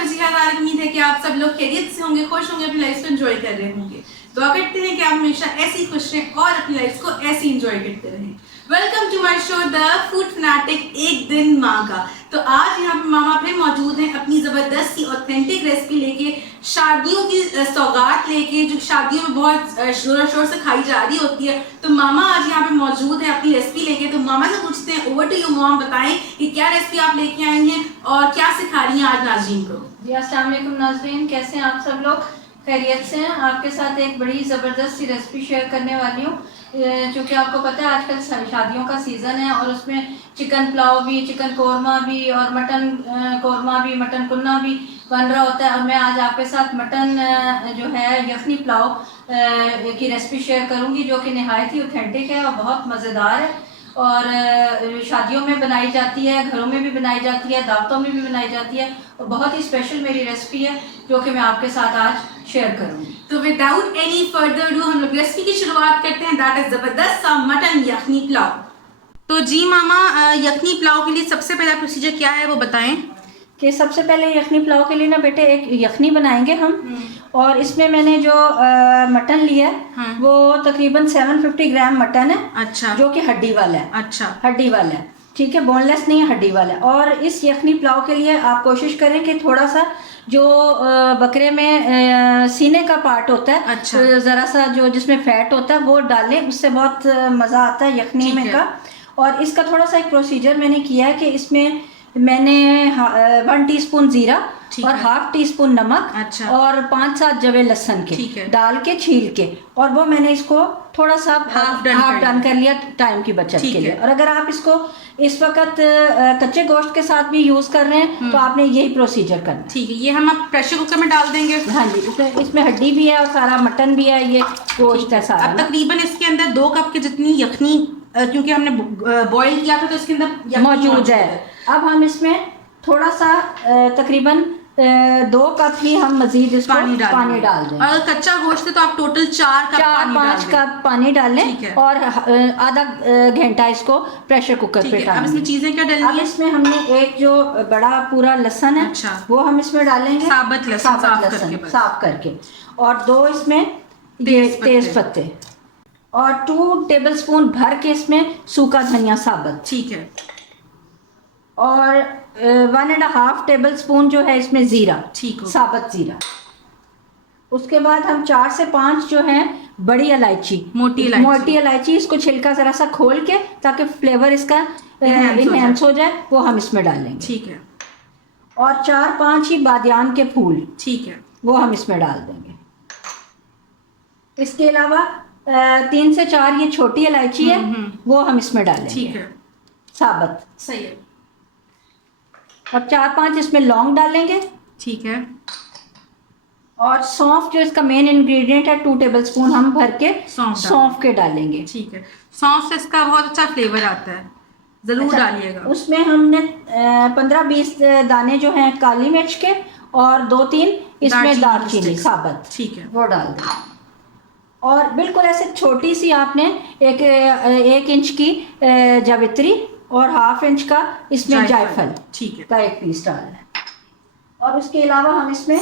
उम्मीद है कि आप सब लोग खैरियत से होंगे, खुश होंगे, अपनी लाइफ को एंजॉय कर रहे होंगे। दुआ करते हैं कि आप हमेशा ऐसी खुश रहें और अपनी लाइफ को ऐसे एंजॉय करते रहें। Welcome to my show the food fanatic एक दिन माँ का। तो आज यहाँ पे मामा फिर मौजूद हैं अपनी ज़बरदस्त सी ऑथेंटिक रेसिपी लेके, शादियों की सौगात लेके, जो शादियों में बहुत शोर शोर से खाई जा रही होती है। तो मामा आज यहाँ पे मौजूद है अपनी रेसिपी लेके। तो मामा से पूछते हैं, ओवर टू यू मॉम, बताएं कि क्या रेसिपी आप लेके आई हैं और क्या सिखा रही हैं आज नाज़रीन को। जी अस्सलाम वालेकुम नाज़रीन, कैसे हैं आप सब लोग? खैरियत से हैं? आपके साथ एक बड़ी ज़बरदस्त सी रेसिपी शेयर करने वाली हूँ। चूँकि आपको पता है आजकल शादियों का सीज़न है और उसमें चिकन पुलाव भी, चिकन कोरमा भी और मटन कोरमा भी, मटन कुन्ना भी बन रहा होता है। और मैं आज आपके साथ मटन जो है यखनी पुलाव की रेसिपी शेयर करूँगी, जो कि नहायत ही ऑथेंटिक है और बहुत मज़ेदार है और शादियों में बनाई जाती है, घरों में भी बनाई जाती है, दावतों में भी बनाई जाती है और बहुत ही स्पेशल मेरी रेसिपी है जो कि मैं आपके साथ आज शेयर करूँगी। तो विदाउट एनी फर्दर डू हम लोग रेसिपी की शुरुआत करते हैं। दैट इज जबरदस्त सा मटन यखनी पुलाव। तो जी मामा, यखनी पुलाव के लिए सबसे पहला प्रोसीजर क्या है वो बताएं। कि सबसे पहले यखनी पुलाव के लिए ना बेटे एक यखनी बनाएंगे हम, और इसमें मैंने जो मटन लिया है वो तकरीबन 750 ग्राम मटन है। अच्छा। जो कि हड्डी वाला है। अच्छा। हड्डी वाला है, ठीक है, बोनलेस नहीं है, हड्डी वाला है। और इस यखनी पुलाव के लिए आप कोशिश करें कि थोड़ा सा जो बकरे में सीने का पार्ट होता है, अच्छा, ज़रा सा जो जिसमें फैट होता है वो डालें, उससे बहुत मज़ा आता है यखनी में का। और इसका थोड़ा सा एक प्रोसीजर मैंने किया है कि इसमें मैंने 1 टीस्पून जीरा और हाफ टी स्पून नमक, अच्छा, और 5-7 जवे लहसुन के डाल के छील के, और वो मैंने इसको थोड़ा सा हाफ डन कर लिया टाइम की बचत के लिए। और अगर आप इसको इस वक्त कच्चे गोश्त के साथ भी यूज कर रहे हैं तो आपने यही प्रोसीजर करना है। ठीक है, ये हम आप प्रेशर कुकर में डाल देंगे। हाँ जी, इसमें हड्डी भी है और सारा मटन भी है, ये गोश्त है सारा। अब तकरीबन इसके अंदर 2 कप के जितनी यखनी, क्योंकि हमने बॉईल किया था तो इसके अंदर मौजूद है। अब हम इसमें थोड़ा सा तकरीबन 2 कप ही हम मजीद इसको पानी डाल दें। और कच्चा गोश्त है तो आप टोटल 4-5 कप पानी डालें और आधा घंटा इसको प्रेशर कुकर पे डालें। अब इसमें चीजें क्या डालेंगे? अब इसमें हमने एक जो बड़ा पूरा लहसुन है, अच्छा, वो हम इसमें डालेंगे, साबुत लहसुन साफ करके, और 2 इसमें तेज पत्ते, और 2 टेबलस्पून भर के इसमें सूखा धनिया साबुत, ठीक है, और 1.5 टेबलस्पून जो है इसमें जीरा, ठीक है, साबुत जीरा। उसके बाद हम 4 से 5 जो है बड़ी इलायची, मोटी इलायची, इसको छिलका जरा सा खोल के ताकि फ्लेवर इसका इनहेंस हो जाए, वो हम इसमें डालेंगे, ठीक है। और 4-5 ही बादियान के फूल, ठीक है, वो हम इसमें डाल देंगे। इसके अलावा 3 से 4 ये छोटी इलायची है, वो हम इसमें डालेंगे, ठीक है, साबुत, सही है। और 4-5 इसमें लौंग डालेंगे, ठीक है। और सौंफ जो इसका मेन इंग्रेडिएंट है, 2 टेबलस्पून हम भर के सौंफ के डालेंगे, ठीक है। सौंफ से इसका बहुत अच्छा फ्लेवर आता है, जरूर डालिएगा। उसमें हमने 15-20 दाने जो हैं काली मिर्च के, और 2-3 इसमें दालचीनी साबुत, ठीक है, वो डाल दें। और बिल्कुल ऐसे छोटी सी आपने 1 इंच की जावित्री और 1/2 इंच का इसमें जायफल, ठीक है, का 1 पीस डालना है। और उसके अलावा हम इसमें,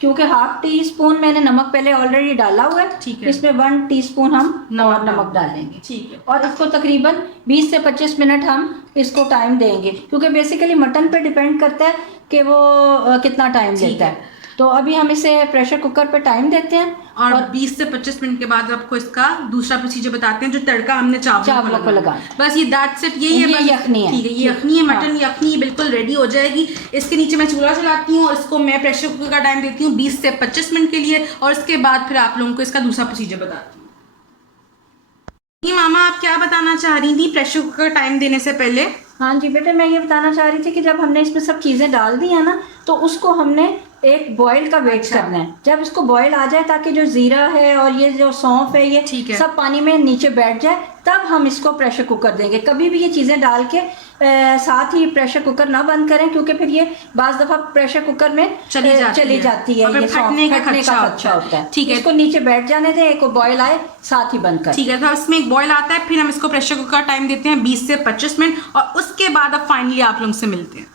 क्योंकि 1/2 टीस्पून मैंने नमक पहले ऑलरेडी डाला हुआ है, ठीक है, इसमें 1 टीस्पून हम नमक डालेंगे, ठीक है। और इसको तकरीबन 20 से 25 मिनट हम इसको टाइम देंगे, क्योंकि बेसिकली मटन पे डिपेंड करता है कि वो कितना टाइम लेता है। तो अभी हम इसे प्रेशर कुकर पे टाइम देते हैं, और 20 से 25 मिनट के बाद आपको इसका दूसरा प्रोसीजर बताते हैं, जो तड़का हमने चावलों को लगा। बस ये दैट्स इट, यही है, यखनी है, ठीक है, ये यखनी है, मटन यखनी बिल्कुल रेडी हो जाएगी। इसके नीचे मैं चूल्हा चलाती हूँ, इसको मैं प्रेशर कुकर का टाइम देती हूँ 20 से 25 मिनट के लिए, और इसके बाद फिर आप लोगों को इसका दूसरा प्रोसीजर बताती हूँ। मामा, आप क्या बताना चाह रही थी प्रेशर कुकर टाइम देने से पहले? हाँ जी बेटे, मैं ये बताना चाह रही थी कि जब हमने इसमें सब चीज़ें डाल दी है ना, तो उसको हमने एक बॉईल का वेट करना है। जब इसको बॉईल आ जाए, ताकि जो जीरा है और ये जो सौंफ है ये सब पानी में नीचे बैठ जाए, तब हम इसको प्रेशर कुकर देंगे। कभी भी ये चीज़ें डाल के साथ ही प्रेशर कुकर ना बंद करें, क्योंकि फिर ये बाज़ दफ़ा प्रेशर कुकर में चली जाती है, ये फटने का खदशा होता है, ठीक है। इसको नीचे बैठ जाने दें, एक बॉईल आए साथ ही बंद करें, ठीक है। तो इसमें एक बॉईल आता है, फिर हम इसको प्रेशर कुकर टाइम देते हैं 20 से 25 मिनट, और उसके बाद अब फाइनली आप लोगों से मिलते हैं।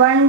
1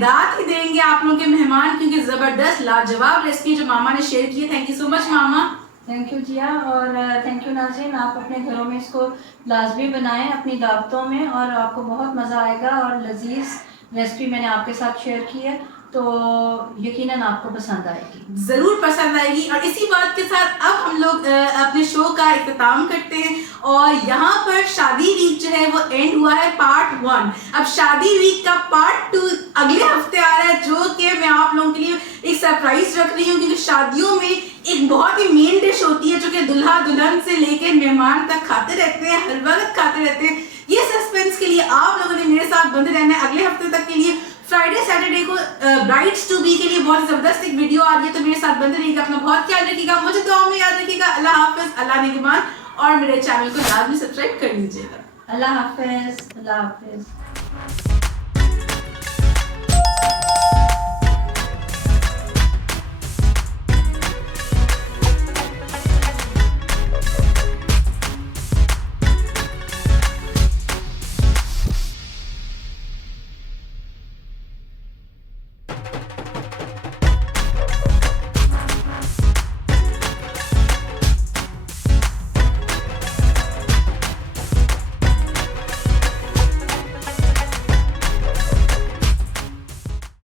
दाद ही देंगे आप लोगों के मेहमान, क्योंकि जबरदस्त लाजवाब रेसिपी जो मामा ने शेयर की है। थैंक यू सो मच मामा। थैंक यू जिया, और थैंक यू नाज़रीन, आप अपने घरों में इसको लाजमी बनाएं अपनी दावतों में, और आपको बहुत मज़ा आएगा। और लजीज रेसिपी मैंने आपके साथ शेयर की है, तो यकीनन आपको पसंद आएगी, जरूर पसंद आएगी। और इसी बात के साथ अब हम लोग अपने शो का इख्तिताम करते हैं, और यहाँ पर शादी वीक जो है वो एंड हुआ है पार्ट 1। अब शादी वीक का पार्ट 2 अगले हफ्ते आ रहा है, जो कि मैं आप लोगों के लिए एक सरप्राइज रख रही हूँ, क्योंकि शादियों में एक बहुत ही मेन डिश होती है जो कि दुल्हा दुल्हन से लेकर मेहमान तक खाते रहते हैं, हर वक्त खाते रहते हैं। ये सस्पेंस के लिए आप लोगों ने मेरे साथ बंधे रहना है अगले हफ्ते तक के लिए। फ्राइडे सैटरडे को ब्राइड्स टू बी के लिए बहुत जबरदस्त एक वीडियो आ रही है, तो मेरे साथ बंधे रहिएगा। अपना बहुत ख्याल रखिएगा, मुझे दुआ में याद रखिएगा। अल्लाह हाफिज, अल्लाह निगहबान, और मेरे चैनल को लाजमी सब्सक्राइब कर लीजिएगा। अल्लाह हाफिज, अल्लाह हाफिज।